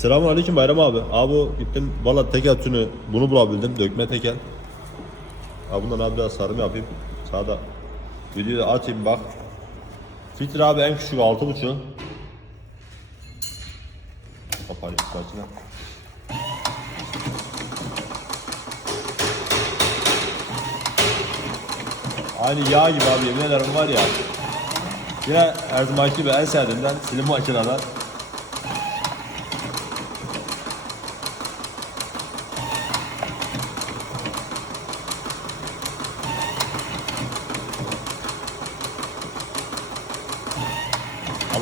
Selamun aleyküm Bayram abi. Abi gittim valla tekel tünü bunu bulabildim. Dökme tekel. Abi bundan abi biraz sarım yapayım. Sağda videoyu da atayım bak. Filtre abi en küçük 6.5. Kapayım saçına. Aynı yağ gibi abi yemin ederim var ya. Yine her zamanki gibi en sevdiğimden silim makineden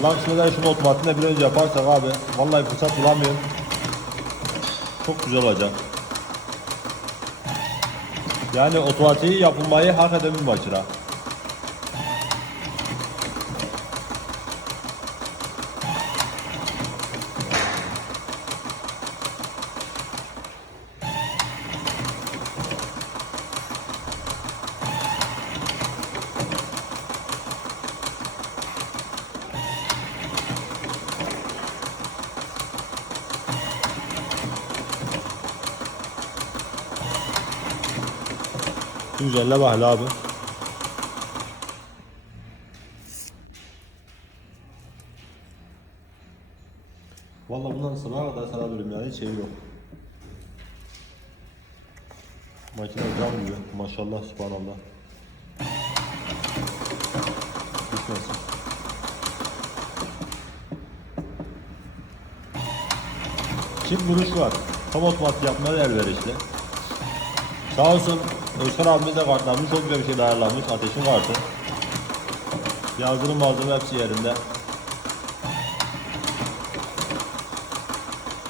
Allah kısmet şunu otomatikle bir önce yaparsak abi vallahi fırsat bulamıyorum. Çok güzel olacak. Yani otomatiği yapılmayı hak eden bir makine. Güzelle bahane abi. Vallahi bundan sabaha kadar sarabilirim yani hiç şey yok. Makine cam gibi maşallah subhanallah. Bitmesin. Çift vuruş var. Tam otomatik yapmaya elverişli. Sağ olsun Özkan abimiz de kartlamış. Çok güzel bir şey ayarlamış. Ateşin kartı. Yazılım malzeme hepsi yerinde.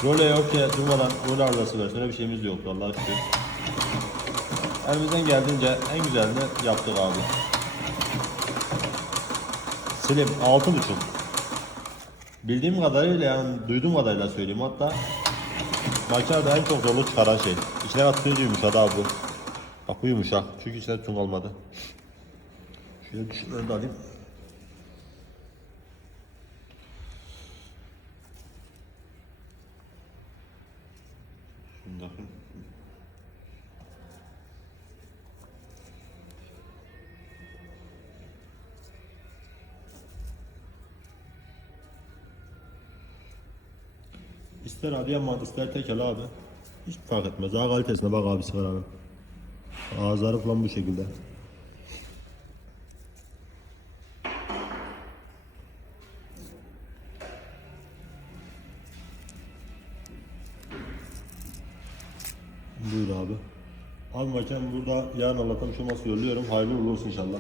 Role yok ki durmadan rol arızası versin. Öyle bir şeyimiz yok Allah'a şükür. Elimizden geldiğince en güzelini yaptık abi. Slim 6.5 Bildiğim kadarıyla yani duyduğum kadarıyla söyleyeyim hatta Makinede en çok zorluk çıkaran şey. İçine atınca yumuşadı abi bu. Bak bu yumuşak. Çünkü içine tüm olmadı. Şöyle şunları da alayım. Şunu da İster Adıyaman ister tekel abi. Hiç fark etmez. Daha kalitesine bak abi sigaranın. Ağızları falan bu şekilde. Buyur abi. Abi makine burada yarın Allah'tan şu masayı yolluyorum. Hayırlı uğurlu olsun inşallah.